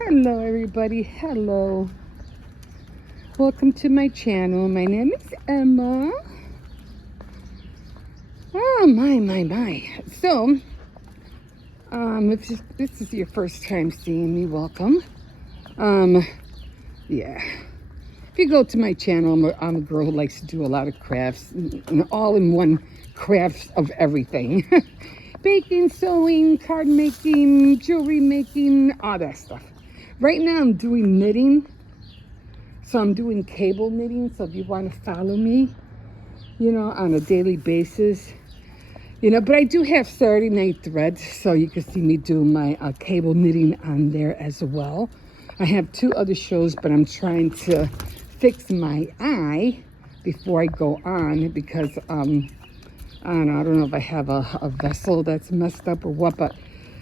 Hello everybody, hello. Welcome to my channel. My name is Emma. Oh my. So, if this is your first time seeing me, welcome. Yeah. If you go to my channel, I'm a girl who likes to do a lot of crafts, all-in-one crafts of everything. Baking, sewing, card making, jewelry making, all that stuff. Right now I'm doing knitting. So I'm doing cable knitting. So if you want to follow me, on a daily basis, but I do have Saturday Night Threads. So you can see me do my cable knitting on there as well. I have 2 other shows, but I'm trying to fix my eye before I go on because, I don't know if I have a vessel that's messed up or what, but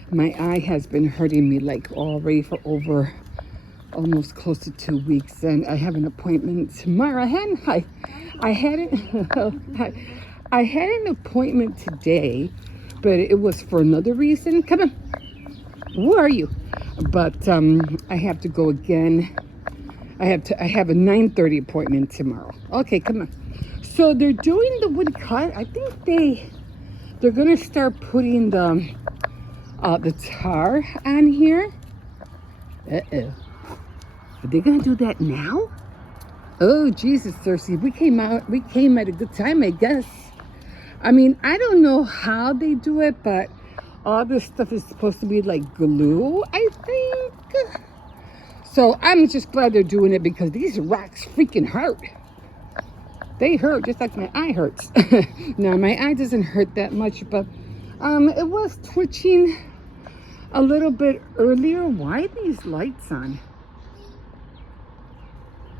my eye has been hurting me like already for over almost close to 2 weeks, and I have an appointment tomorrow. I had an appointment today, but it was for another reason. Come on, where are you? But I have to go again. I have a 9:30 appointment tomorrow. Okay, come on. So they're doing the wood cut. I think they're gonna start putting the tar on here. Uh-oh. Are they gonna do that now? Oh Jesus, Xcercies, we came at a good time, I guess. I mean, I don't know how they do it, but all this stuff is supposed to be like glue, I think. So I'm just glad they're doing it because these rocks freaking hurt. They hurt just like my eye hurts. No, my eye doesn't hurt that much, but it was twitching a little bit earlier. Why are these lights on?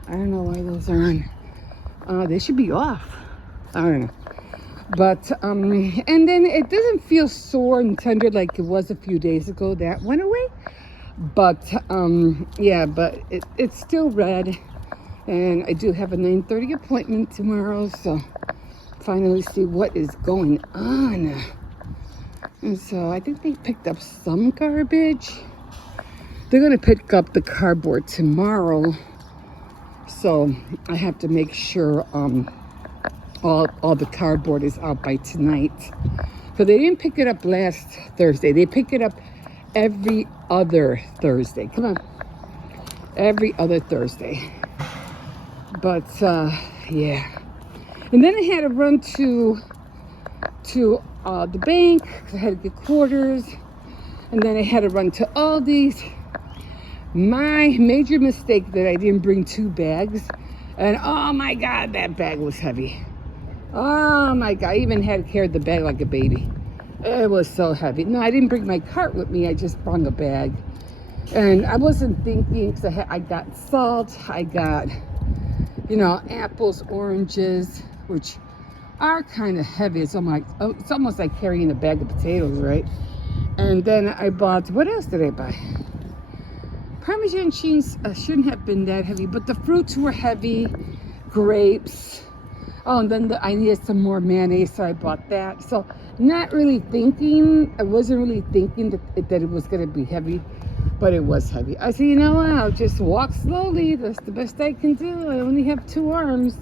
I don't know why those are on. They should be off. I don't know. But, and then it doesn't feel sore and tender like it was a few days ago. That went away. But, yeah, but it's still red. And I do have a 9:30 appointment tomorrow. So, finally see what is going on. And so, I think they picked up some garbage. They're going to pick up the cardboard tomorrow. So I have to make sure all the cardboard is out by tonight. So they didn't pick it up last Thursday. They pick it up every other Thursday. Come on. Every other Thursday. But yeah. And then I had to run to the bank because I had to get quarters. And then I had to run to Aldi's. My major mistake that I didn't bring 2 bags, and oh my God, that bag was heavy. Oh my God, I even had to carry the bag like a baby. It was so heavy. No, I didn't bring my cart with me. I just brought a bag, and I wasn't thinking because I got salt. I got, apples, oranges, which are kind of heavy. It's almost like carrying a bag of potatoes, right? And then I bought. What else did I buy? Parmesan cheese shouldn't have been that heavy, but the fruits were heavy. Grapes. Oh, and then I needed some more mayonnaise, so I bought that. So not really thinking, I wasn't really thinking that it was going to be heavy, but it was heavy. I said, you know what, I'll just walk slowly. That's the best I can do. I only have 2 arms.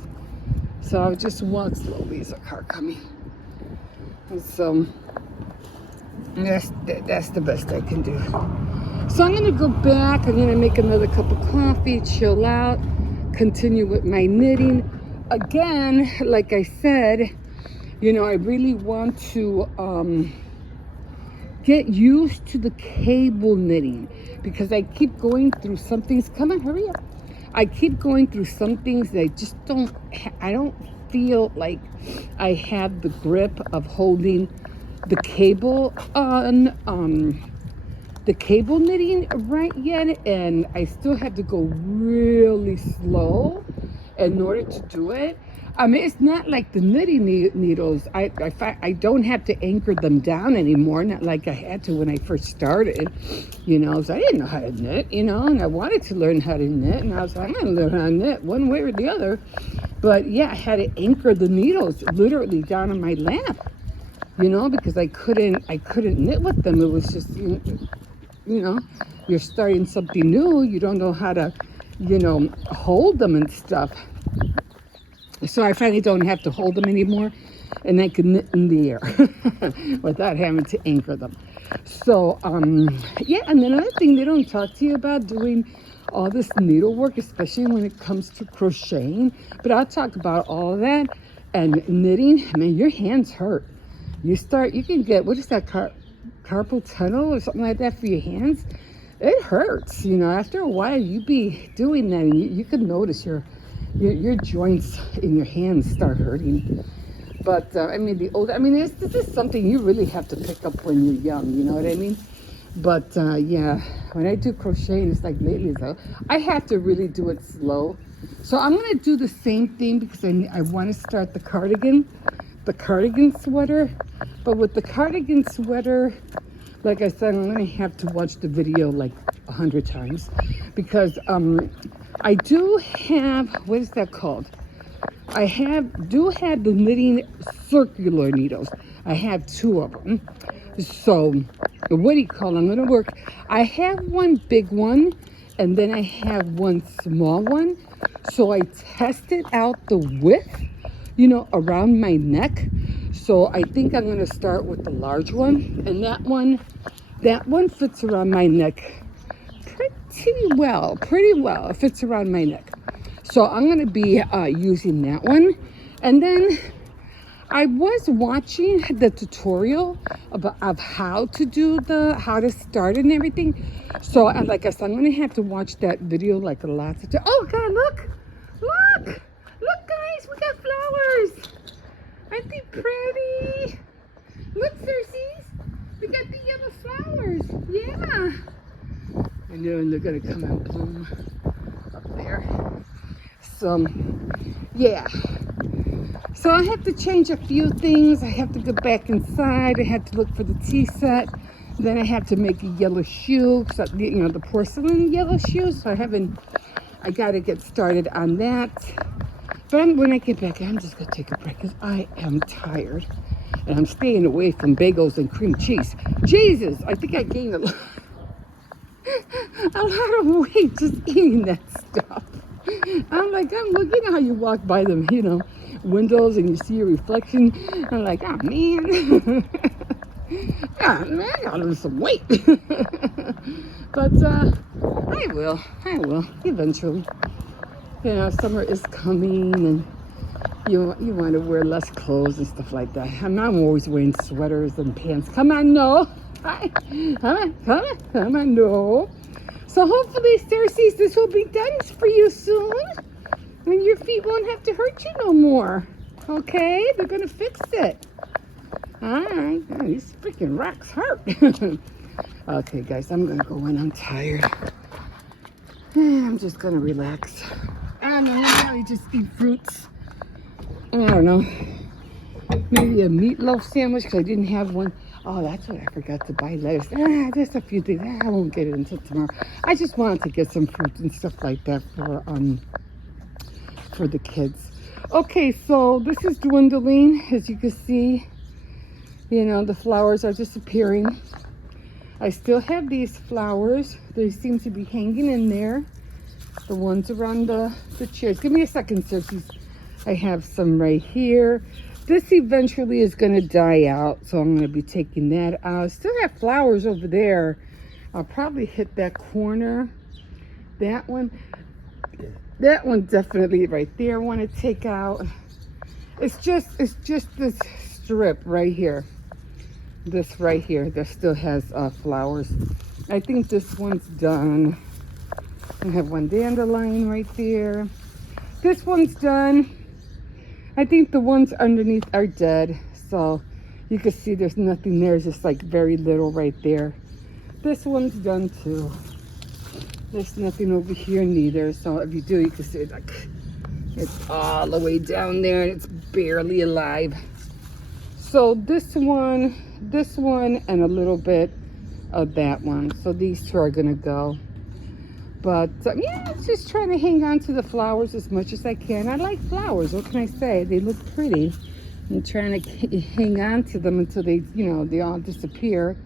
So I'll just walk slowly. There's a car coming. And so that's the best I can do. So I'm going to go back. I'm going to make another cup of coffee, chill out, continue with my knitting. Again, like I said, I really want to get used to the cable knitting because I keep going through some things. Come on, hurry up. I keep going through some things that I just I don't feel like I have the grip of holding the cable on the cable knitting right yet, and I still have to go really slow in order to do it. I mean, it's not like the knitting needles. I don't have to anchor them down anymore, not like I had to when I first started, so I didn't know how to knit, and I wanted to learn how to knit, and I was like, I'm going to learn how to knit one way or the other. But yeah, I had to anchor the needles literally down on my lap, because I couldn't knit with them. It was just, you're starting something new, you don't know how to, hold them and stuff. So I finally don't have to hold them anymore, and I can knit in the air without having to anchor them. So, yeah, and then another thing, they don't talk to you about doing all this needlework, especially when it comes to crocheting. But I'll talk about all of that. And knitting, man, your hands hurt. You can get, what is that, carpal tunnel or something like that for your hands? It hurts, after a while you be doing that, and you can notice your joints in your hands start hurting. But this is something you really have to pick up when you're young, you know what I mean? But yeah, when I do crocheting, it's like lately though, I have to really do it slow. So I'm gonna do the same thing because I want to start the cardigan sweater. But with the cardigan sweater, like I said, I'm gonna have to watch the video like 100 times because I do have, what is that called? I do have the knitting circular needles. I have 2 of them. So, what do you call them? I'm going to work. I have one big one, and then I have one small one. So, I tested out the width, around my neck. So, I think I'm going to start with the large one. And that one fits around my neck pretty well. It fits around my neck. So I'm going to be using that one. And then I was watching the tutorial of how to start and everything. So like I said, I'm going to have to watch that video like a lot. Oh God, look, guys, we got flowers. Aren't they pretty? Look, Xcercies, we got the yellow flowers. Yeah. I know, and they're going to come and bloom up there. So, yeah. So I have to change a few things. I have to go back inside. I had to look for the tea set. Then I have to make a yellow shoe, the porcelain yellow shoe. So I got to get started on that. But when I get back, I'm just going to take a break because I am tired. And I'm staying away from bagels and cream cheese. Jesus, I think I gained a lot of weight just eating that stuff. I'm looking at how you walk by them, windows, and you see your reflection. I'm like, oh man, I gotta lose some weight. But I will eventually. Summer is coming, and you want to wear less clothes and stuff like that. I'm always wearing sweaters and pants. Come on, no. Come on, no. So hopefully, Xcercies, this will be done for you soon. And your feet won't have to hurt you no more. Okay? They're going to fix it. Alright. Oh, these freaking rocks hurt. Okay, guys, I'm going to go in. I'm tired. I'm just going to relax. I don't know. I just eat fruits. I don't know. Maybe a meatloaf sandwich because I didn't have one. Oh, that's what I forgot to buy, lettuce. There's a few things. I won't get it until tomorrow. I just wanted to get some fruit and stuff like that for the kids. Okay, so this is dwindling. As you can see, the flowers are disappearing. I still have these flowers. They seem to be hanging in there. The ones around the chairs. Give me a second, Xcercies. I have some right here. This eventually is going to die out, so I'm going to be taking that out. I still have flowers over there. I'll probably hit that corner. That one definitely right there I want to take out. It's just this strip right here. This right here that still has flowers. I think this one's done. I have one dandelion right there. This one's done. I think the ones underneath are dead, so you can see there's nothing there. It's just like very little right there. This one's done too. There's nothing over here neither, so if you do, you can see it's all the way down there and it's barely alive. So this one, and a little bit of that one. So these 2 are gonna go. But yeah, it's just trying to hang on to the flowers as much as I can. I like flowers. What can I say? They look pretty. I'm trying to hang on to them until they, they all disappear.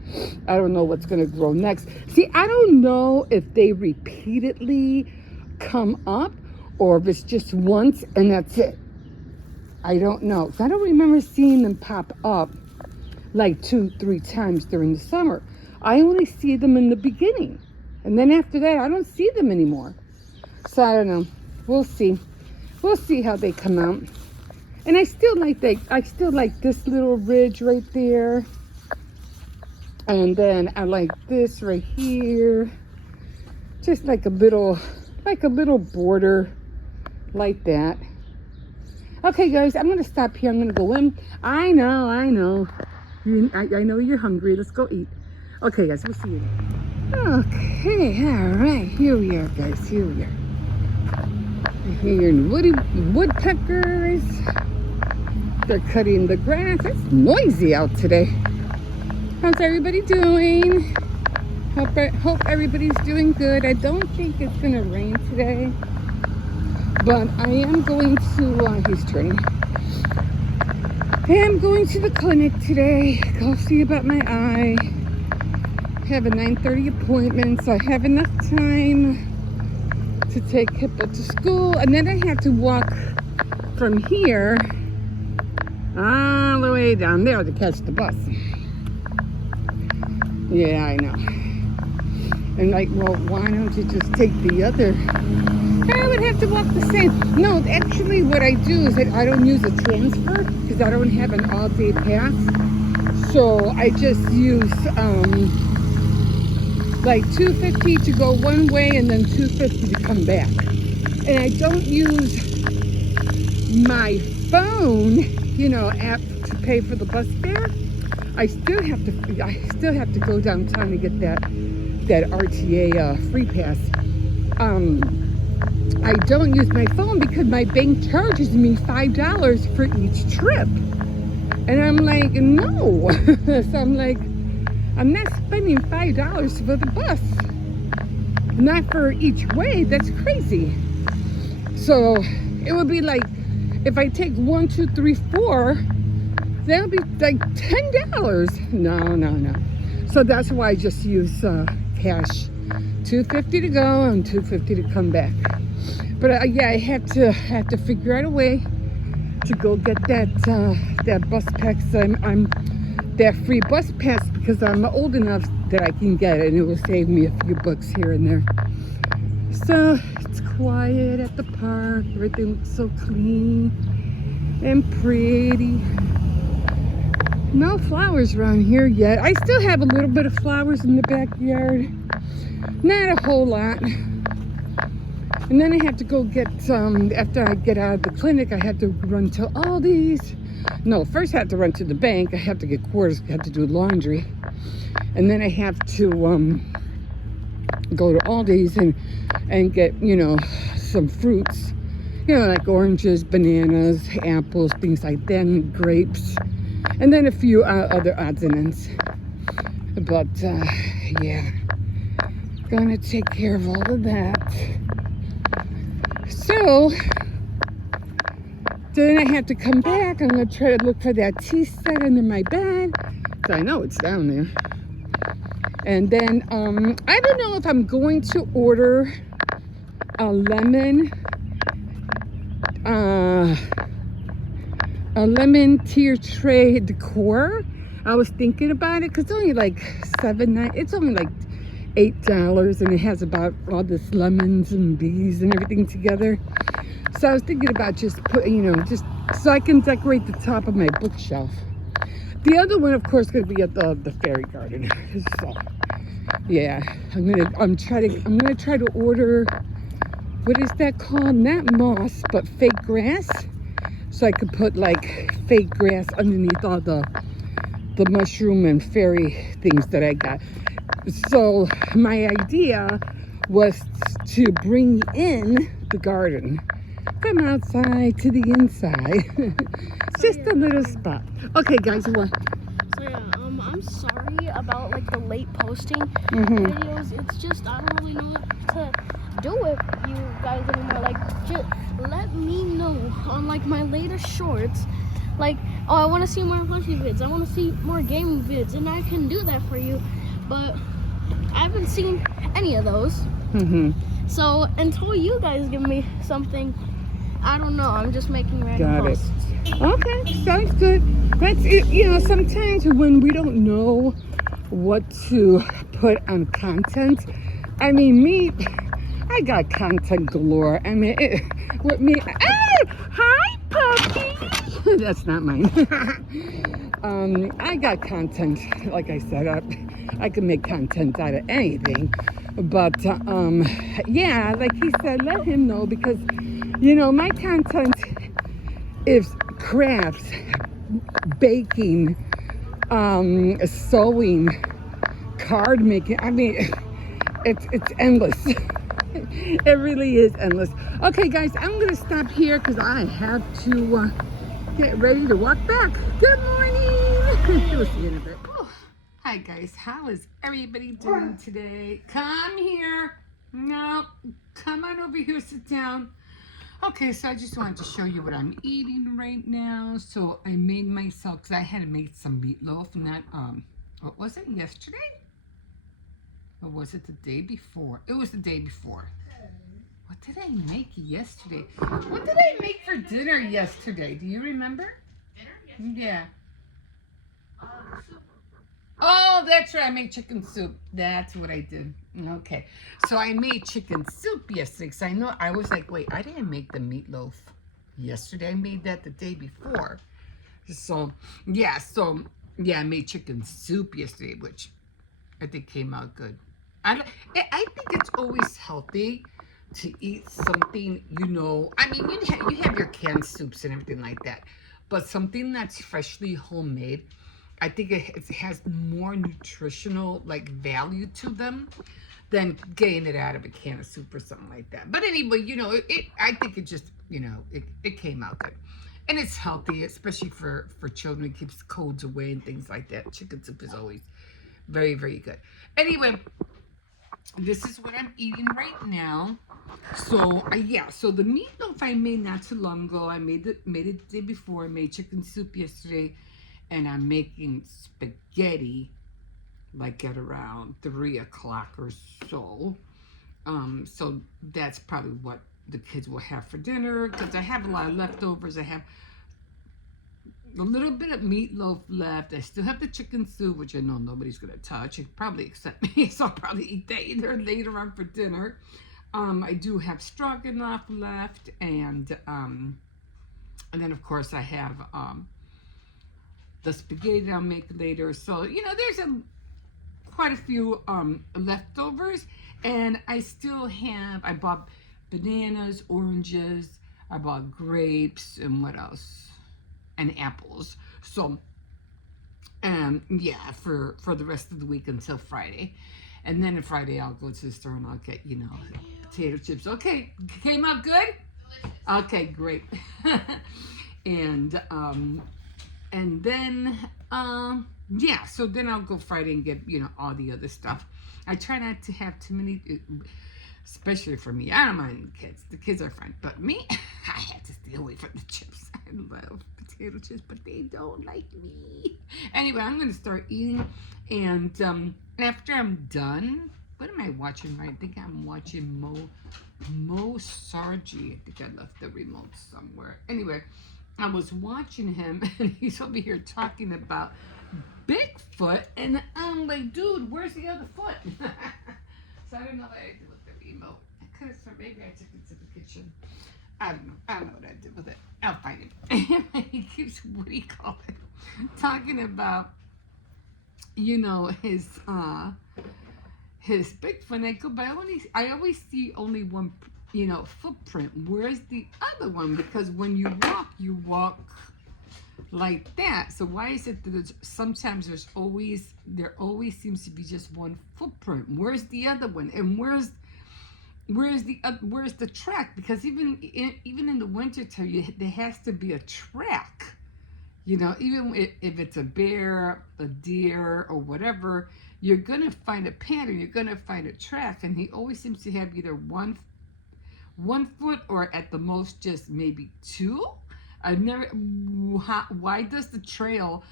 I don't know what's going to grow next. See, I don't know if they repeatedly come up or if it's just once and that's it. I don't know. 'Cause I don't remember seeing them pop up like 2-3 times during the summer. I only see them in the beginning. And then after that, I don't see them anymore. So I don't know. We'll see. We'll see how they come out. And I still like this little ridge right there. And then I like this right here. Just like a little border like that. Okay, guys, I'm going to stop here. I'm going to go in. I know. I know you're hungry. Let's go eat. Okay, guys, we'll see you then. Okay, all right. Here we are, guys. Here we are. Here in woodpeckers. They're cutting the grass. It's noisy out today. How's everybody doing? Hope everybody's doing good. I don't think it's going to rain today. But I am going to, he's turning. I am going to the clinic today. Go see about my eye. Have a 9:30 appointment, so I have enough time to take Hippo to school. And then I have to walk from here all the way down there to catch the bus. Yeah, I know. And like, well, why don't you just take the other? I would have to walk the same. No, actually what I do is that I don't use a transfer because I don't have an all-day pass. So I just use like $2.50 to go one way and then $2.50 to come back. And I don't use my phone, app to pay for the bus fare. I still have to go downtown to get that RTA free pass. I don't use my phone because my bank charges me $5 for each trip. And I'm like, no. So I'm like, I'm not spending $5 for the bus. Not for each way. That's crazy. So it would be like, if I take 1, 2, 3, 4, that would be like $10. No. So that's why I just use cash. $2.50 to go and $2.50 to come back. But yeah, I have to figure out a way to go get that bus pass. I'm that free bus pass because I'm old enough that I can get it, and it will save me a few bucks here and there. So it's quiet at the park. Everything looks so clean and pretty. No flowers around here yet. I still have a little bit of flowers in the backyard. Not a whole lot. And then I have to go get, after I get out of the clinic, I have to run to Aldi's. No, first I have to run to the bank. I have to get quarters. I have to do laundry. And then I have to go to Aldi's and get, some fruits. Like oranges, bananas, apples, things like that, and grapes. And then a few other odds and ends. But, yeah. Gonna take care of all of that. So, then I have to come back. I'm going to try to look for that tea set under my bed. So I know it's down there. And then, I don't know if I'm going to order a lemon tier tray decor. I was thinking about it because it's only like it's only like $8, and it has about all this lemons and bees and everything together. So I was thinking about just just so I can decorate the top of my bookshelf. The other one, of course, is going to be at the fairy garden. So yeah, I'm gonna try to order, what is that called? Not moss, but fake grass. So I could put like fake grass underneath all the mushroom and fairy things that I got. So my idea was to bring in the garden from outside to the inside. Just a little spot. Okay, guys, what? So yeah, I'm sorry about like the late posting videos. It's just I don't really know what to do with you guys anymore. Like, just let me know on like my latest shorts like, oh, I want to see more plushie vids, I want to see more gaming vids, and I can do that for you, but I haven't seen any of those. So until you guys give me something, I don't know. I'm just making random posts. Okay, sounds good. That's it. You know, sometimes when we don't know what to put on content, I mean, I got content galore. I mean, with me, oh, hi, puppy. That's not mine. I got content. Like I said, I can make content out of anything. But yeah, like he said, let him know, because you know my content is crafts, baking, sewing, card making. I mean, it's endless. It really is endless. Okay, guys, I'm gonna stop here because I have to get ready to walk back. Good morning. We'll see you in a bit. Oh, hi, guys. How is everybody doing today? Come here. No, come on over here. Sit down. Okay, so I just wanted to show you what I'm eating right now. So I made myself, because I had to make some meatloaf, not, what was it, yesterday? Or was it the day before? It was the day before. What did I make yesterday? What did I make for dinner yesterday? Do you remember? Yeah. Oh, that's right. I made chicken soup. That's what I did. Okay. So I made chicken soup yesterday. Because I know, I was like, wait, I didn't make the meatloaf yesterday. I made that the day before. So, yeah. So, yeah, I made chicken soup yesterday, which I think came out good. I think it's always healthy to eat something, you know. I mean, you have your canned soups and everything like that. But something that's freshly homemade, I think it has more nutritional like value to them than getting it out of a can of soup or something like that. But anyway, you know, I think it just, you know, it came out good. And it's healthy, especially for children. It keeps colds away and things like that. Chicken soup is always very, very good. Anyway, this is what I'm eating right now. So yeah, so the meatloaf I made not too long ago. I made it the day before. I made chicken soup yesterday, and I'm making spaghetti like at around 3 o'clock or so. So that's probably what the kids will have for dinner, because I have a lot of leftovers. I have a little bit of meatloaf left. I still have the chicken soup, which I know nobody's gonna touch, probably except me. So I'll probably eat that either later on for dinner. I do have stroganoff left, and then of course I have the spaghetti that I'll make later. So you know, there's quite a few leftovers, and I still have. I bought bananas, oranges. I bought grapes, and what else? And apples. So yeah, for the rest of the week until Friday. And then on Friday I'll go to the store and I'll get, you know, potato chips. Okay, came out good? Okay, great. and then yeah, so then I'll go Friday and get, you know, all the other stuff. I try not to have too many, especially for me. I don't mind the kids. The kids are fine. But me, I have to stay away from the chips. I love potato chips, but they don't like me. Anyway, I'm going to start eating. And after I'm done, what am I watching? I think I'm watching Mo Sargi. I think I left the remote somewhere. Anyway, I was watching him, and he's over here talking about Bigfoot. And I'm like, dude, where's the other foot? So I don't know what I did with the remote. I could have sworn maybe I took it to the kitchen. I don't know. I don't know what I did with it. I'll find it. He keeps, what do you call it? Talking about, you know, his Bigfoot. And I go, but I always see only one, you know, footprint. Where's the other one? Because when you walk like that. So why is it that sometimes there always seems to be just one footprint? Where's the other one? And where's the track? Because even in the winter time, there has to be a track. You know, even if it's a bear, a deer, or whatever, you're gonna find a pattern. You're gonna find a track. And he always seems to have either one foot or at the most just maybe two. I've never. Why does the trail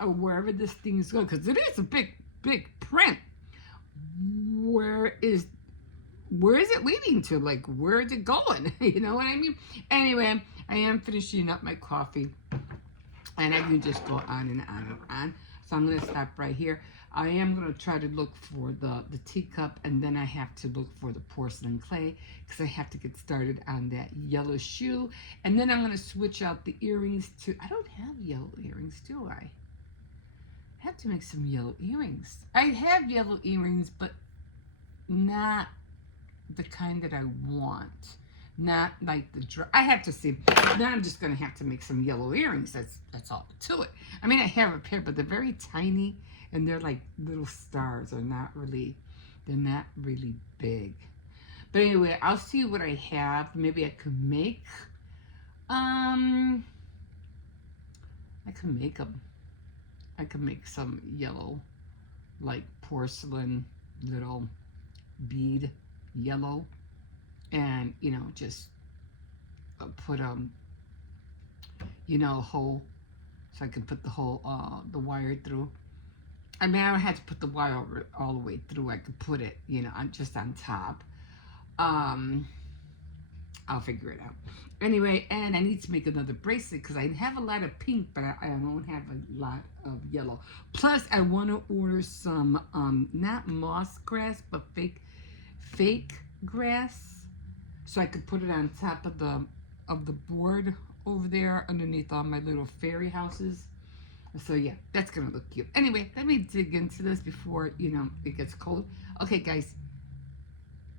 or wherever this thing is going? Because it is a big print. Where is it leading to? Like, where is it going? You know what I mean? Anyway, I am finishing up my coffee, and I can just go on and on and on. So I'm going to stop right here. I am going to try to look for the teacup, and then I have to look for the porcelain clay because I have to get started on that yellow shoe. And then I'm going to switch out the earrings to, I don't have yellow earrings, do I? I have to make some yellow earrings. I have yellow earrings, but not the kind that I want. Not like I have to see. Then I'm just gonna have to make some yellow earrings. That's all to it. I mean, I have a pair, but they're very tiny and they're like little stars. They're not really big. But anyway, I'll see what I have. Maybe I could make. I can make them. I can make some yellow, like porcelain little bead yellow, and just put a hole so I can put the whole the wire through. I mean, I don't have to put the wire all the way through. I could put it just on top. I'll figure it out. Anyway, and I need to make another bracelet because I have a lot of pink, but I don't have a lot of yellow. Plus, I want to order some not moss grass, but fake grass, so I could put it on top of the board over there underneath all my little fairy houses. So yeah, that's gonna look cute. Anyway, let me dig into this before it gets cold. Okay, guys,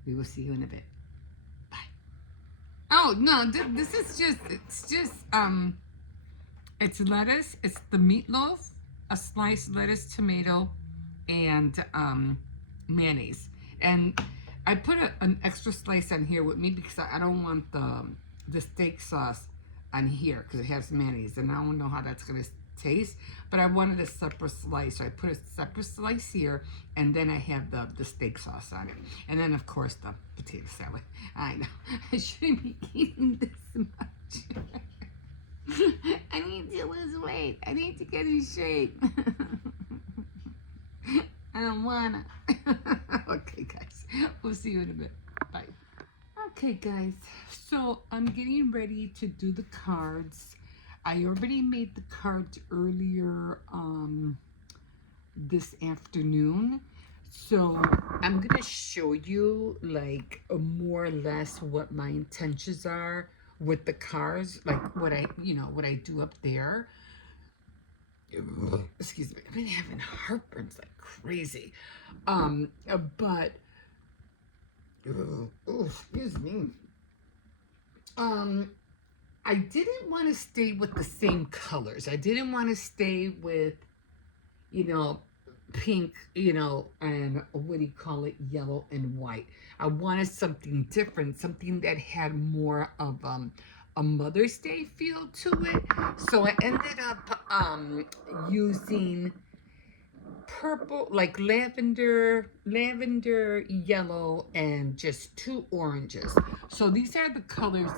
we will see you in a bit. Bye. Oh no, this is it's lettuce. It's the meatloaf, a sliced lettuce, tomato, and mayonnaise. And I put an extra slice on here with me because I don't want the steak sauce on here because it has mayonnaise, and I don't know how that's gonna taste. But I wanted a separate slice, so I put a separate slice here, and then I have the steak sauce on it, and then of course the potato salad. I know I shouldn't be eating this much. I need to lose weight. I need to get in shape. I don't wanna. Okay, guys. We'll see you in a bit. Bye. Okay, guys. So I'm getting ready to do the cards. I already made the cards earlier this afternoon. So I'm gonna show you like more or less what my intentions are with the cards, like what I do up there. Excuse me, I've been having heartburns like crazy. But excuse me. I didn't want to stay with the same colors. I didn't want to stay with, pink, and what do you call it, yellow and white. I wanted something different, something that had more of a Mother's Day feel to it. So I ended up using purple, like lavender, yellow, and just 2 oranges. So these are the colors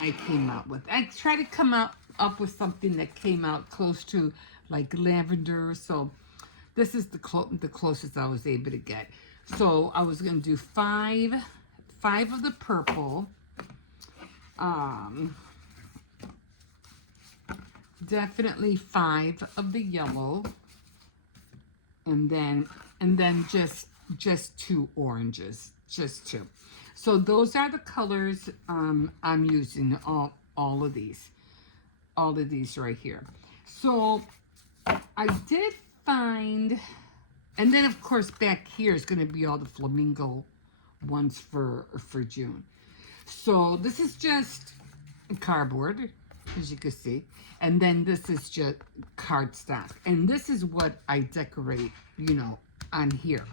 I came out with. I tried to come up with something that came out close to like lavender. So this is the closest I was able to get. So I was going to do five of the purple. Definitely 5 of the yellow. And then just 2 oranges. Just 2. So those are the colors I'm using, all of these right here. So I did find, and then of course back here is going to be all the flamingo ones for June. So this is just cardboard, as you can see, and then this is just cardstock, and this is what I decorate, on here.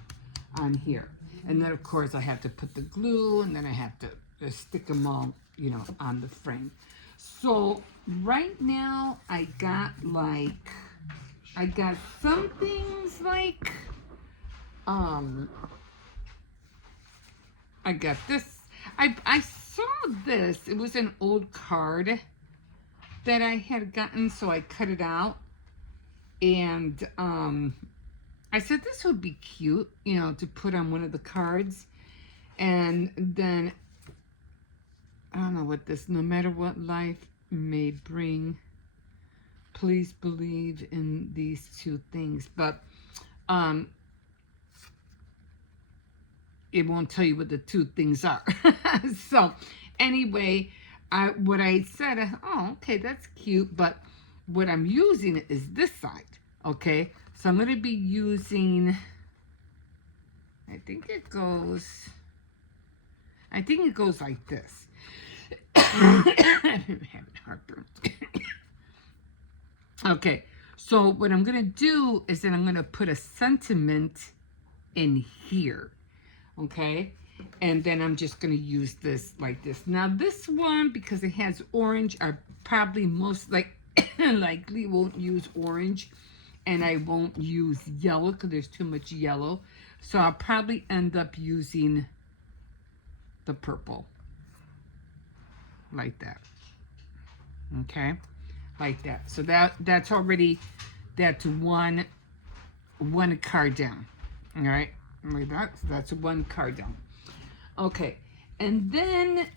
And then, of course, I have to put the glue, and then I have to stick them all, on the frame. So right now, I got some things like, I got this. I saw this. It was an old card that I had gotten, so I cut it out. And I said this would be cute, you know, to put on one of the cards. And then, I don't know what this, no matter what life may bring, please believe in these two things. But it won't tell you what the two things are. So anyway, what I said, oh, okay, that's cute, but what I'm using is this side, okay? So I'm going to be using, I think it goes like this. I'm having heartburn. Okay, so what I'm going to do is that I'm going to put a sentiment in here, okay? And then I'm just going to use this like this. Now this one, because it has orange, I probably most likely won't use orange, and I won't use yellow because there's too much yellow. So I'll probably end up using the purple like that. Okay, like that. So that's already, that's one card down. All right, like that. So that's one card down. Okay, and then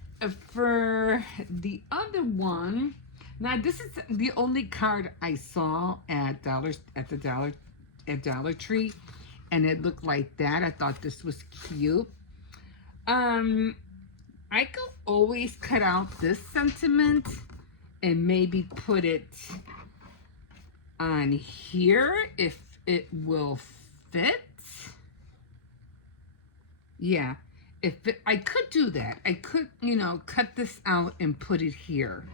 for the other one, now this is the only card I saw at Dollar Tree, and it looked like that. I thought this was cute. I could always cut out this sentiment and maybe put it on here if it will fit. Yeah. I could do that. I could, you know, cut this out and put it here.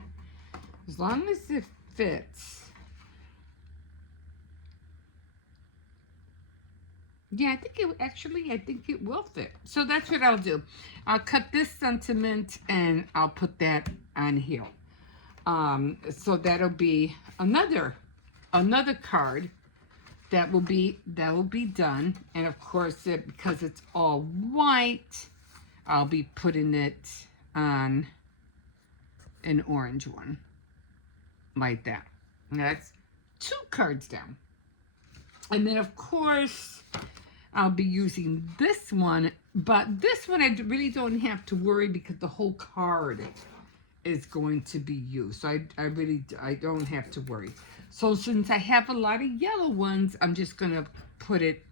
As long as it fits. Yeah, I think it will fit. So that's what I'll do. I'll cut this sentiment and I'll put that on here. So that'll be another card that will be done. And of course, because it's all white, I'll be putting it on an orange one like that. And that's 2 cards down. And then of course, I'll be using this one, but this one I really don't have to worry because the whole card is going to be used. So I don't have to worry. So since I have a lot of yellow ones, I'm just gonna put it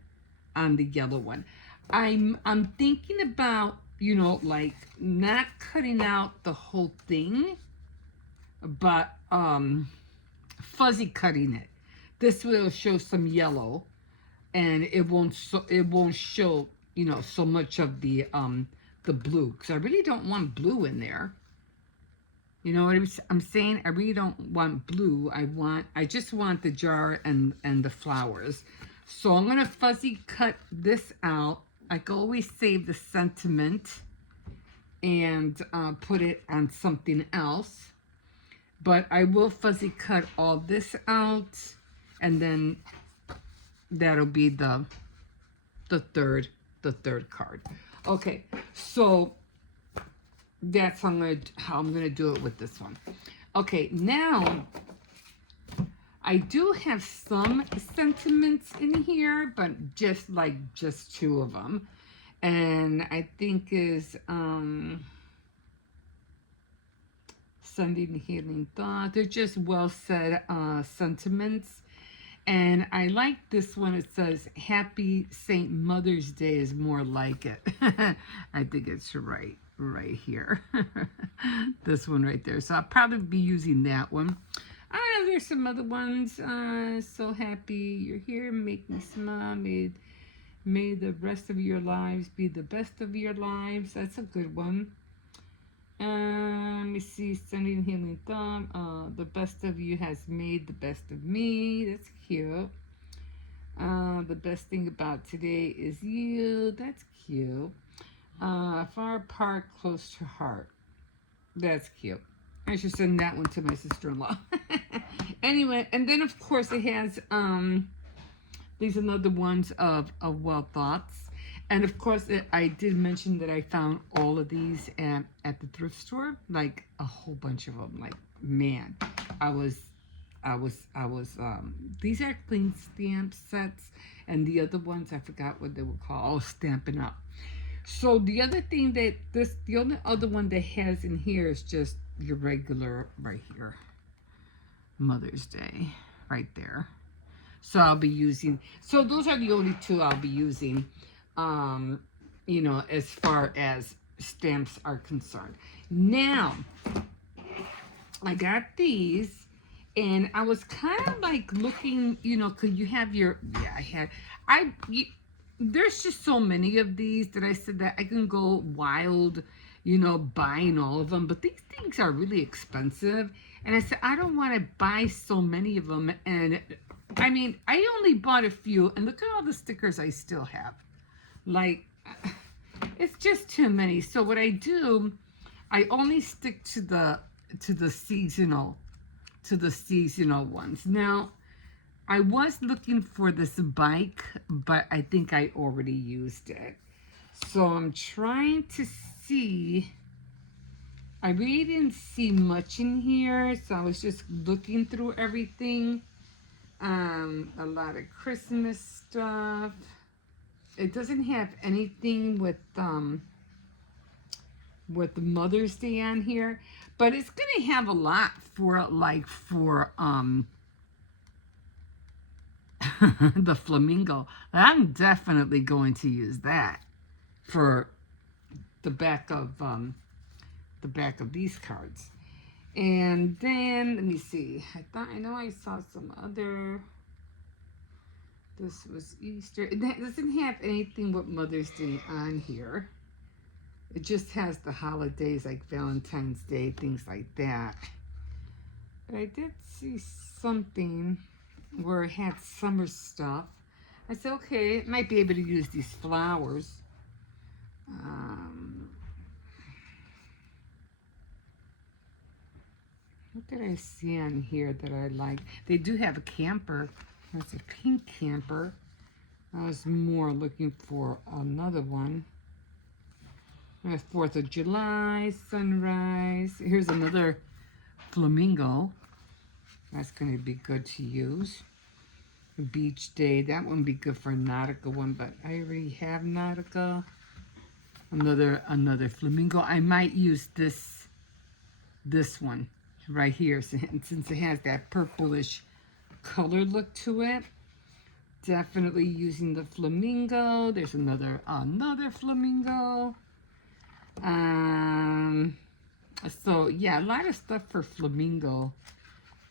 on the yellow one. I'm thinking about, you know, like not cutting out the whole thing, but fuzzy cutting it. This will show some yellow, and it won't show, you know, so much of the blue, because I really don't want blue in there. You know what I'm saying? I really don't want blue. I just want the jar and the flowers. So I'm gonna fuzzy cut this out. I can always save the sentiment and put it on something else. But I will fuzzy cut all this out, and then that'll be the third card. Okay, so that's how I'm gonna do it with this one. Okay, now I do have some sentiments in here, but just 2 of them, and I think is sending healing thought. They're just well said sentiments. And I like this one. It says, Happy St. Mother's Day is more like it. I think it's right here. This one right there. So I'll probably be using that one. I don't know, there's some other ones. So happy you're here. Make me smile. May the rest of your lives be the best of your lives. That's a good one. Let me see, sending healing thought. The best of you has made the best of me. That's cute. The best thing about today is you. That's cute. Far apart, close to heart. That's cute. I should send that one to my sister-in-law. Anyway, and then of course it has these another ones of well thoughts. And of course, I did mention that I found all of these at the thrift store, like a whole bunch of them. Like, man, I was, these are clean stamp sets, and the other ones, I forgot what they were called. Oh, Stampin' Up. So the other thing the only other one that has in here is just your regular, right here, Mother's Day, right there. So I'll be using, so those are the only two I'll be using, you know, as far as stamps are concerned. Now, I got these, and I was kind of like looking, you know, because you have your, yeah, there's just so many of these that I said that I can go wild, you know, buying all of them, but these things are really expensive. And I said, I don't want to buy so many of them. And I mean, I only bought a few, and look at all the stickers I still have. Like, it's just too many. So what I do, I only stick to the seasonal ones. Now, I was looking for this bike, but I think I already used it. So I'm trying to see. I really didn't see much in here, so I was just looking through everything. A lot of Christmas stuff. It doesn't have anything with Mother's Day on here, but it's gonna have a lot for the flamingo. I'm definitely going to use that for the back of these cards. And then let me see. I know I saw some other. This was Easter. It doesn't have anything with Mother's Day on here. It just has the holidays like Valentine's Day, things like that. But I did see something where it had summer stuff. I said, okay, it might be able to use these flowers. What did I see on here that I like? They do have a camper. There's a pink camper. I was more looking for another one. 4th of July, sunrise. Here's another flamingo. That's going to be good to use. Beach day. That wouldn't be good for a Nautica one, but I already have Nautica. Another flamingo. I might use this one right here, since it has that purplish color look to it. Definitely using the flamingo. There's another flamingo. So yeah, a lot of stuff for flamingo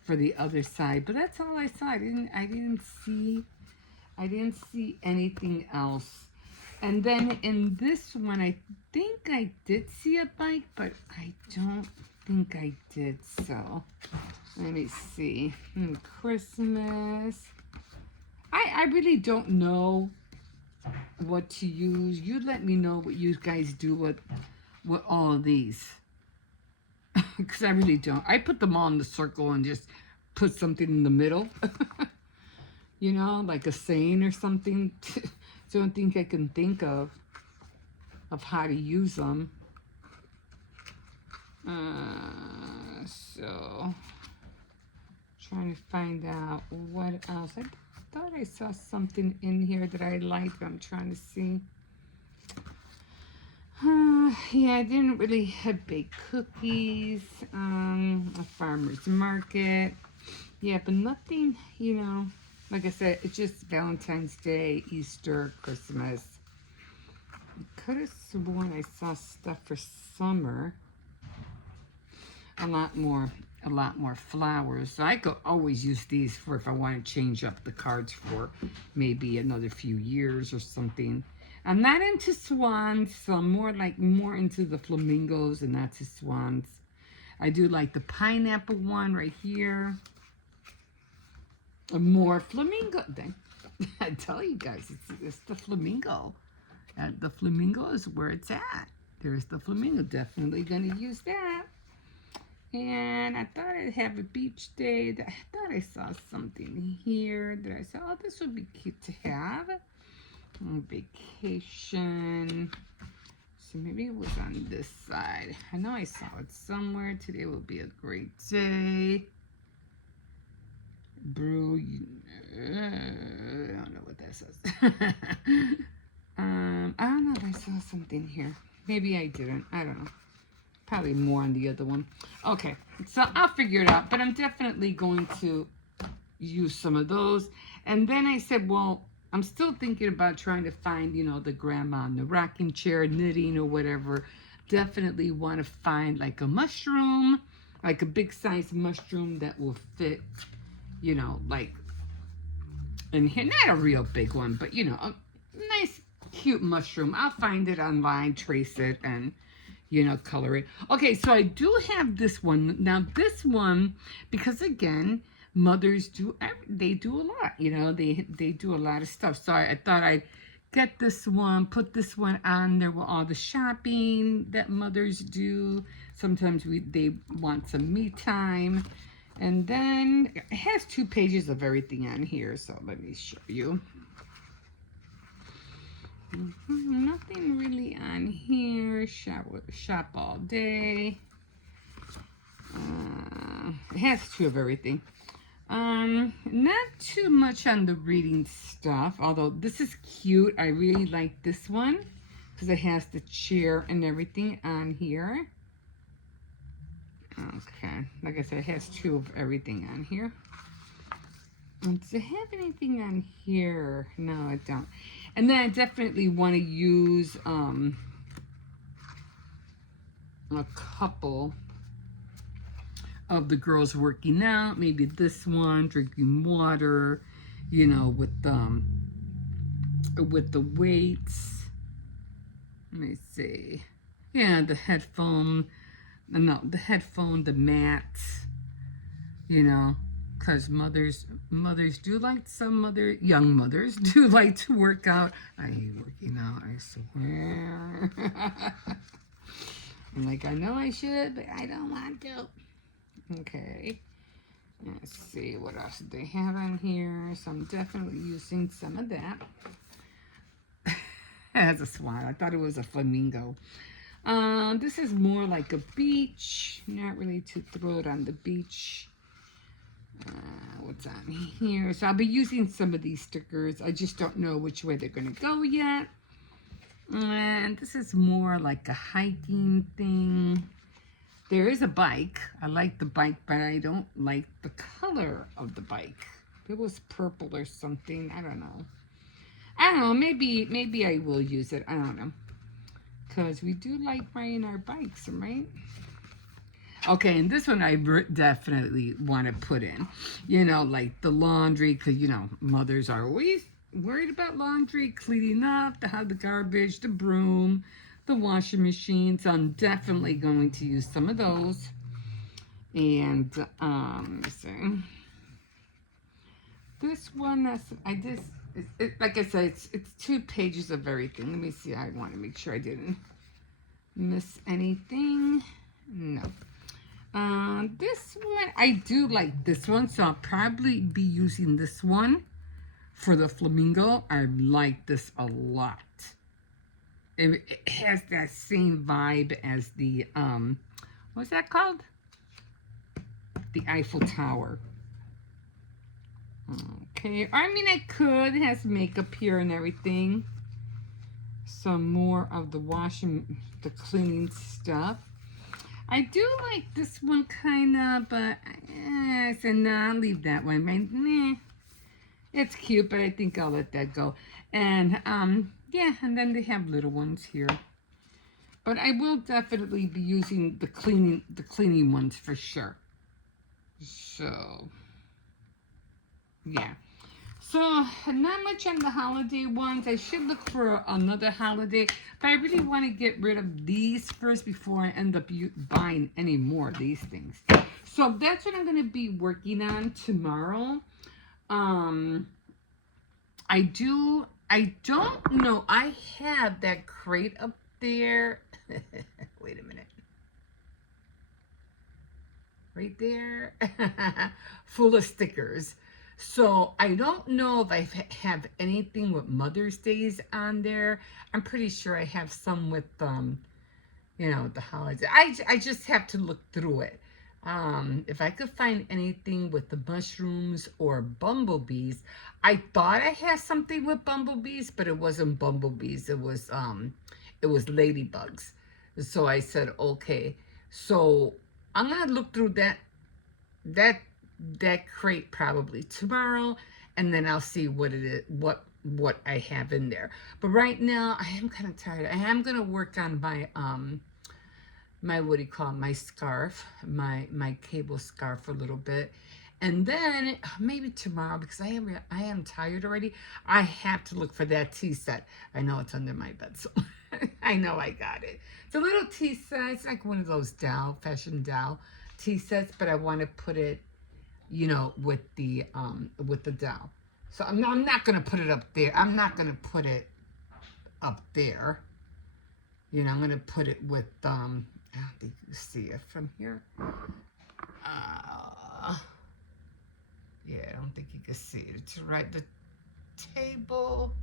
for the other side, but that's all I saw. I didn't see anything else. And then in this one, I think I did see a bike, but I don't think I did. So let me see. Christmas. I really don't know what to use. You let me know what you guys do with all of these. Because I really don't. I put them all in the circle and just put something in the middle. You know, like a saying or something. So I don't think I can think of how to use them. So trying to find out what else. I thought I saw something in here that I liked, but I'm trying to see. Yeah, I didn't really have baked cookies, a farmer's market. Yeah, but nothing, you know, like I said, it's just Valentine's Day, Easter, Christmas. I could have sworn I saw stuff for summer. A lot more flowers. So I could always use these for if I want to change up the cards for maybe another few years or something. I'm not into swans, so I'm more into the flamingos and not to swans. I do like the pineapple one right here. More flamingo. I tell you guys, it's the flamingo. And the flamingo is where it's at. There's the flamingo. Definitely going to use that. And I thought I'd have a beach day. I thought I saw something here that I said, oh, this would be cute to have. Vacation. So maybe it was on this side. I know I saw it somewhere. Today will be a great day. Brew. I don't know what that says. I don't know if I saw something here. Maybe I didn't. I don't know. Probably more on the other one. Okay, so I'll figure it out. But I'm definitely going to use some of those. And then I said, well, I'm still thinking about trying to find, you know, the grandma in the rocking chair, knitting or whatever. Definitely want to find like a mushroom, like a big size mushroom that will fit, you know, like in here. Not a real big one, but, you know, a nice, cute mushroom. I'll find it online, trace it, and, you know, color it. Okay, so I do have this one. Now, this one, because again, mothers they do a lot, you know, they do a lot of stuff. So I thought I'd get this one, put this one on there with all the shopping that mothers do. Sometimes they want some me time. And then it has 2 pages of everything on here, so let me show you. Nothing really on here. Shop all day. It has 2 of everything. Not too much on the reading stuff, although this is cute. I really like this one because it has the chair and everything on here. Okay, like I said, it has 2 of everything on here. Does it have anything on here? No, I don't. And then I definitely want to use a couple of the girls working out. Maybe this one, drinking water, you know, with the weights. Let me see. Yeah, the headphone. No, the headphone, the mats. You know, because mothers do like, young mothers do like to work out. I hate working out, I swear. I'm like, I know I should, but I don't want to. Okay, let's see what else they have on here. So I'm definitely using some of that. It has a swan. I thought it was a flamingo. This is more like a beach. Not really to throw it on the beach. What's on here? So I'll be using some of these stickers. I just don't know which way they're going to go yet. And this is more like a hiking thing. There is a bike. I like the bike, but I don't like the color of the bike. If it was purple or something, I don't know. Maybe I will use it. I don't know. Because we do like riding our bikes, right? Okay, and this one I definitely want to put in. You know, like the laundry, because, you know, mothers are always worried about laundry, cleaning up, the garbage, the broom, the washing machine. So I'm definitely going to use some of those. And let me see. This one, like I said, it's 2 pages of everything. Let me see. I want to make sure I didn't miss anything. No. This one, I do like this one, so I'll probably be using this one for the flamingo. I like this a lot. It has that same vibe as the, what's that called? The Eiffel Tower. Okay, I mean, I could. It has makeup here and everything. Some more of the cleaning stuff. I do like this one kind of, but I said, no, I'll leave that one. It's cute, but I think I'll let that go. And, yeah, and then they have little ones here. But I will definitely be using the cleaning ones for sure. So, yeah. So, not much on the holiday ones. I should look for another holiday. But I really want to get rid of these first before I end up buying any more of these things. So, that's what I'm going to be working on tomorrow. I don't know. I have that crate up there. Wait a minute. Right there. Full of stickers. So I don't know if have anything with Mother's Days on there. I'm pretty sure I have some with the holidays. I just have to look through it. If I could find anything with the mushrooms or bumblebees, I thought I had something with bumblebees, but it wasn't bumblebees. It was ladybugs. So I said, okay. So I'm gonna look through that that crate probably tomorrow, and then I'll see what it is, what I have in there. But right now, I am kind of tired. I am gonna work on my what do you call it, my scarf, my cable scarf a little bit, and then maybe tomorrow, because I am tired already. I have to look for that tea set. I know it's under my bed, so I know I got it. It's a little tea set. It's like one of those fashion Dow tea sets, but I want to put it, with the dowel. So I'm not gonna put it up there. I'm not gonna put it up there. I'm gonna put it with I don't think you can see it from here. Yeah, I don't think you can see it. It's right. The table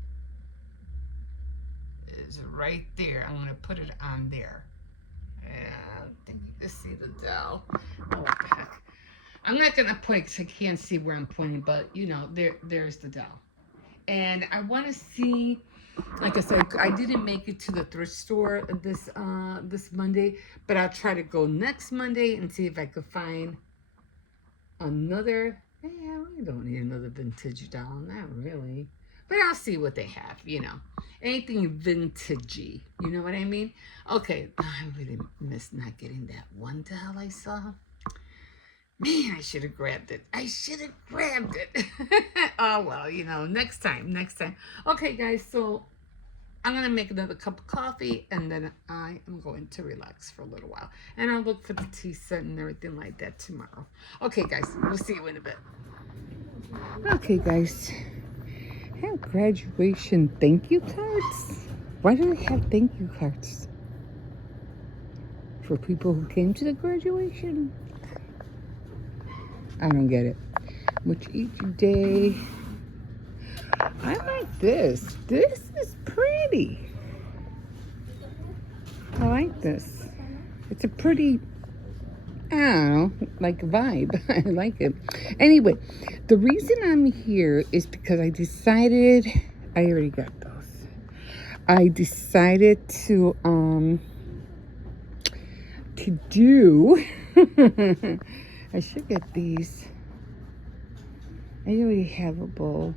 is right there. I'm gonna put it on there. Yeah, I don't think you can see the dowel. Oh, what the heck. I'm not gonna put it because I can't see where I'm pointing, but there's the dowel. And I want to see, like I said, I didn't make it to the thrift store this Monday, but I'll try to go next Monday and see if I could find another. Yeah, we don't need another vintage doll, not really. But I'll see what they have, anything vintagey. You know what I mean? Okay, I really miss not getting that one doll I saw. Man, I should have grabbed it. Oh, well, next time. Okay, guys, so I'm going to make another cup of coffee, and then I am going to relax for a little while. And I'll look for the tea set and everything like that tomorrow. Okay, guys, we'll see you in a bit. Okay, guys. I have graduation thank you cards. Why do they have thank you cards? For people who came to the graduation? I don't get it. Which each day. I like this. This is pretty. I like this. It's a pretty, I don't know, like vibe. I like it. Anyway, the reason I'm here is because I decided, I already got those. I decided to do, I should get these. I already have a bowl.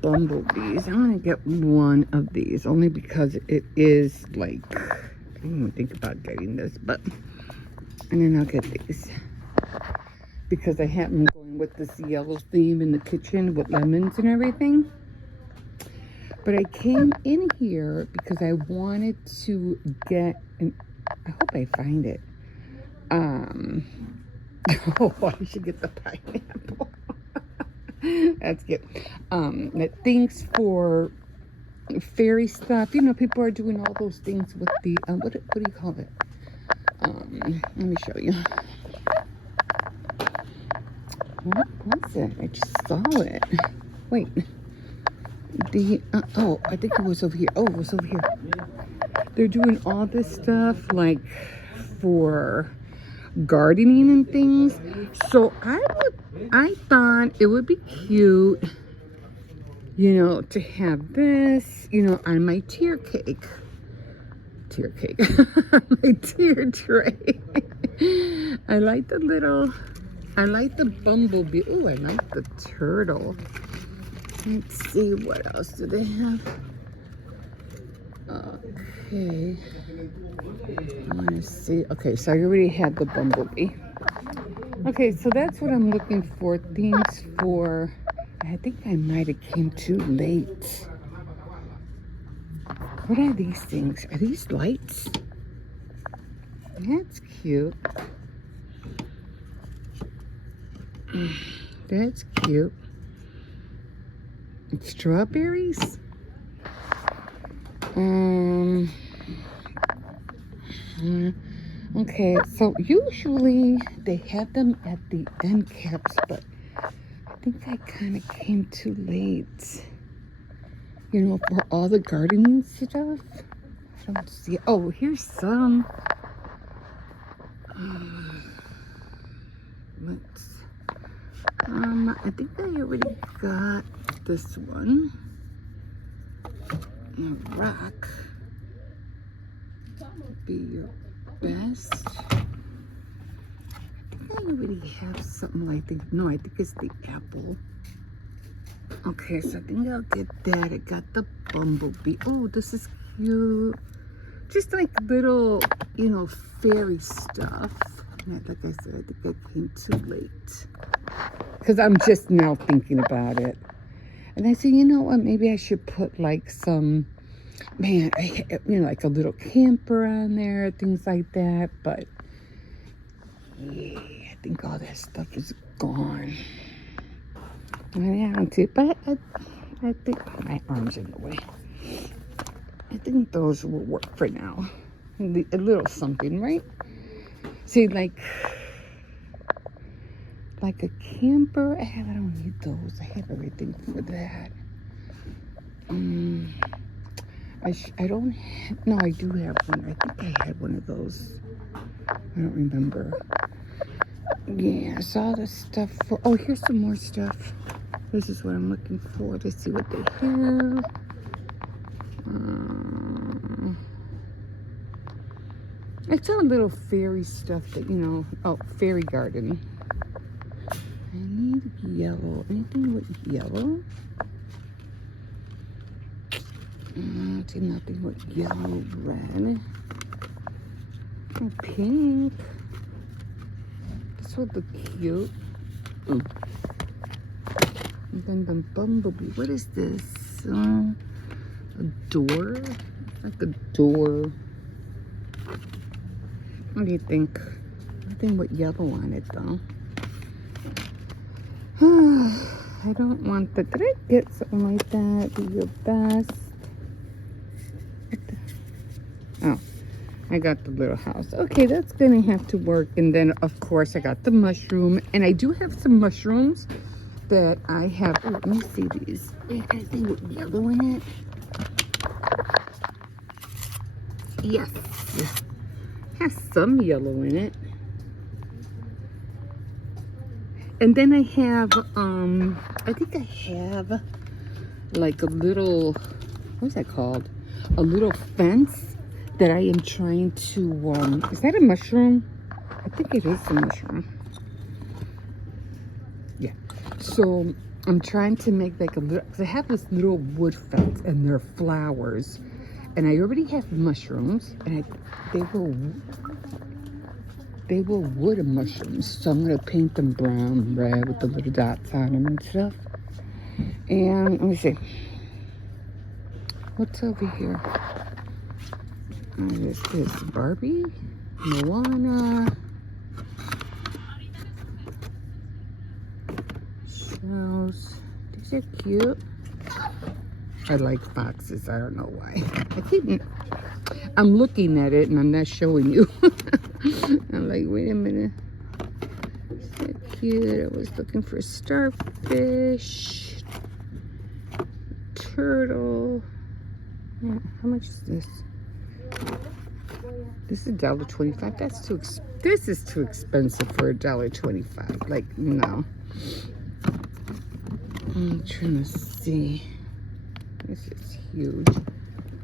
Bumblebees. I'm gonna get one of these only because it is like, I didn't even think about getting this, but and then I'll get these because I have them going with this yellow theme in the kitchen with lemons and everything. But I came in here because I wanted to get, and I hope I find it. Oh, I should get the pineapple. That's good. That things for fairy stuff. People are doing all those things with the what do you call it? Let me show you. What was it? I just saw it. Wait. I think it was over here. Oh, it was over here. They're doing all this stuff like for gardening and things. So I thought it would be cute, to have this, on my tier cake, my tier tray. I like the bumblebee. Oh, I like the turtle. Let's see, what else do they have? Okay. I want to see. Okay, so I already had the bumblebee. Okay, so that's what I'm looking for. Things for. I think I might have came too late. What are these things? Are these lights? That's cute. That's cute. Strawberries. Okay, so usually they have them at the end caps, but think I kind of came too late. You know, for all the gardening stuff. I don't see. Oh, here's some. I think I already got this one. A rock. Be your best. I think I already have something like that. No, I think it's the apple. Okay, so I think I'll get that. I got the bumblebee. Oh, this is cute. Just like little, you know, fairy stuff. And like I said, I think I came too late. Because I'm just now thinking about it. And I said, you know what? Maybe I should put like some, you know, like a little camper on there, things like that. But, yeah, I think all that stuff is gone. But I think my arm's in the way. I think those will work for now. A little something, right? See, like a camper. I don't need those. I have everything for that. I don't have, no, I do have one. I think I had one of those. I don't remember. Yeah, I saw the stuff for, oh, here's some more stuff. This is what I'm looking for. Let's see what they have. It's all little fairy stuff that, you know, oh, fairy garden. I need yellow. Anything with yellow? See, nothing with yellow, red. And pink. This would look cute. Oh. And then the bumblebee. What is this? A door? It's like a door. What do you think? Nothing with yellow on it, though. I don't want the... Did I get something like that? Do your best. Oh, I got the little house. Okay, that's gonna have to work. And then, of course, I got the mushroom. And I do have some mushrooms that I have. Oh, let me see these. They got anything with yellow in it? Yes. Has some yellow in it. And then I have, I think I have like a little, what's that called? A little fence that I am trying to, is that a mushroom? I think it is a mushroom. Yeah. So I'm trying to make like a little, because I have this little wood fence and there are flowers. And I already have mushrooms, and they were wood mushrooms. So I'm gonna paint them brown, red with the little dots on them and stuff. And let me see, what's over here? This is Barbie, Moana, shells. These are cute. I like boxes. I don't know why. I'm looking at it and I'm not showing you. I'm like, wait a minute. Is that cute? I was looking for starfish, turtle. Yeah, how much is this? This is $1.25. That's too. This is too expensive for $1.25. Like, no. I'm trying to see. This is huge.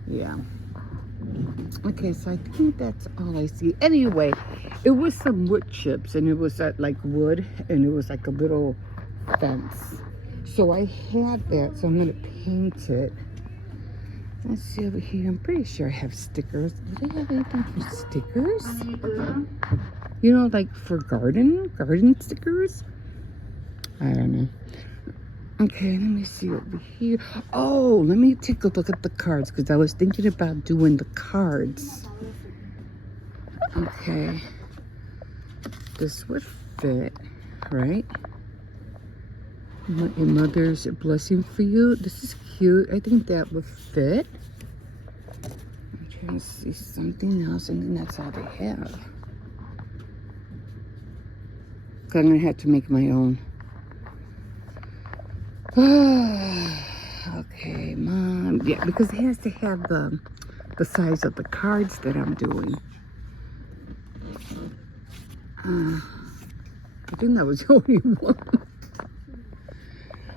Yeah. Okay, so I think that's all I see. Anyway, it was some wood chips, and it was like wood, and it was like a little fence. So I had that, so I'm going to paint it. Let's see over here. I'm pretty sure I have stickers. Do they have anything for stickers? You know, like for garden stickers? I don't know. Okay, let me see over here. Oh, let me take a look at the cards, because I was thinking about doing the cards. Okay. This would fit, right? Your mother's a blessing for you. This is cute. I think that would fit. I'm trying to see something else, and then that's all they have. I'm going to have to make my own. Okay, Mom. Yeah, because it has to have the size of the cards that I'm doing. I think that was the only one.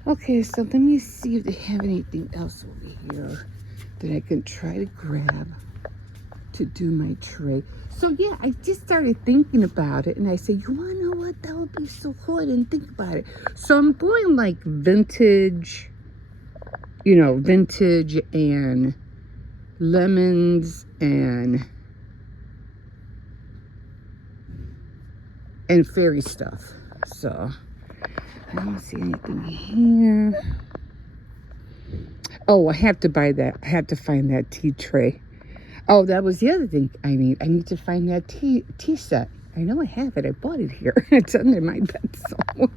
Okay, so let me see if they have anything else over here that I can try to grab to do my tray. So yeah, I just started thinking about it, and I said, you want to know what? That would be so cool. I didn't think about it. So I'm going like vintage, vintage and lemons and fairy stuff. So I don't see anything here. Oh, I have to buy that. I have to find that tea tray. Oh, that was the other thing I need. I need to find that tea set. I know I have it. I bought it here. It's under my bed somewhere.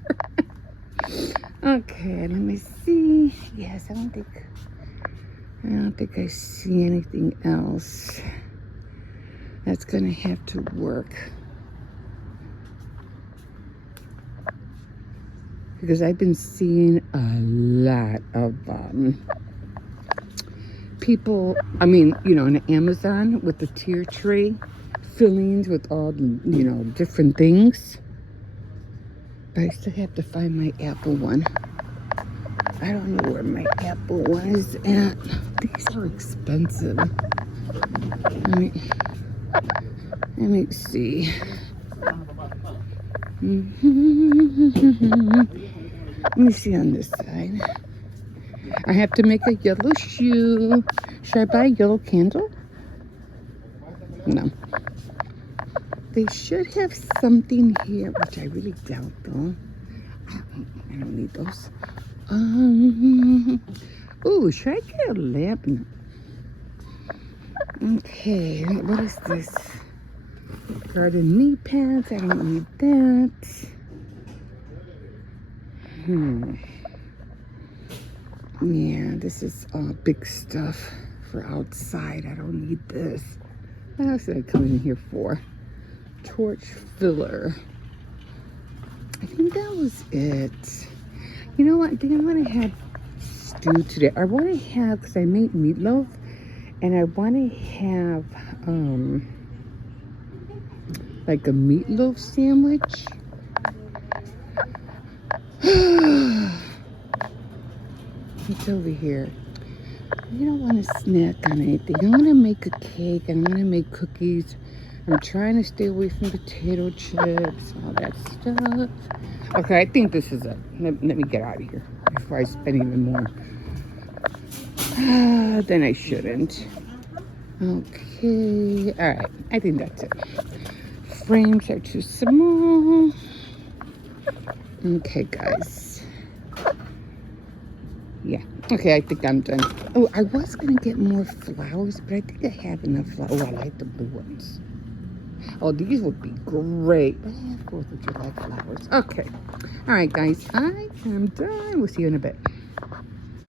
Okay, let me see. Yes, I don't think I see anything else that's gonna have to work. Because I've been seeing a lot of people, on Amazon with the tier tray fillings with all the, different things. But I still have to find my apple one. I don't know where my apple one is at. These are expensive. Let me see. Let me see on this side. I have to make a yellow shoe. Should I buy a yellow candle? No. They should have something here, which I really doubt though. I don't need those. Ooh, should I get a lamp? No. Okay, what is this? Garden knee pads. I don't need that. Yeah, this is all big stuff for outside. I don't need this. What else did I come in here for? Torch filler. I think that was it. You know what? I think I'm going to have stew today. I want to have, because I made meatloaf, and I want to have like a meatloaf sandwich. It's over here. I don't want to snack on anything. I'm going to make a cake, and I'm going to make cookies. I'm trying to stay away from potato chips, all that stuff. Okay, I think this is it. Let me get out of here before I spend even more. Then I shouldn't. Okay, all right. I think that's it. Frames are too small. Okay, guys. Yeah. Okay, I think I'm done. Oh, I was going to get more flowers, but I think I have enough flowers. Oh, I like the blue ones. Oh, these would be great. But I have 4th of July flowers. Okay. All right, guys. I am done. We'll see you in a bit.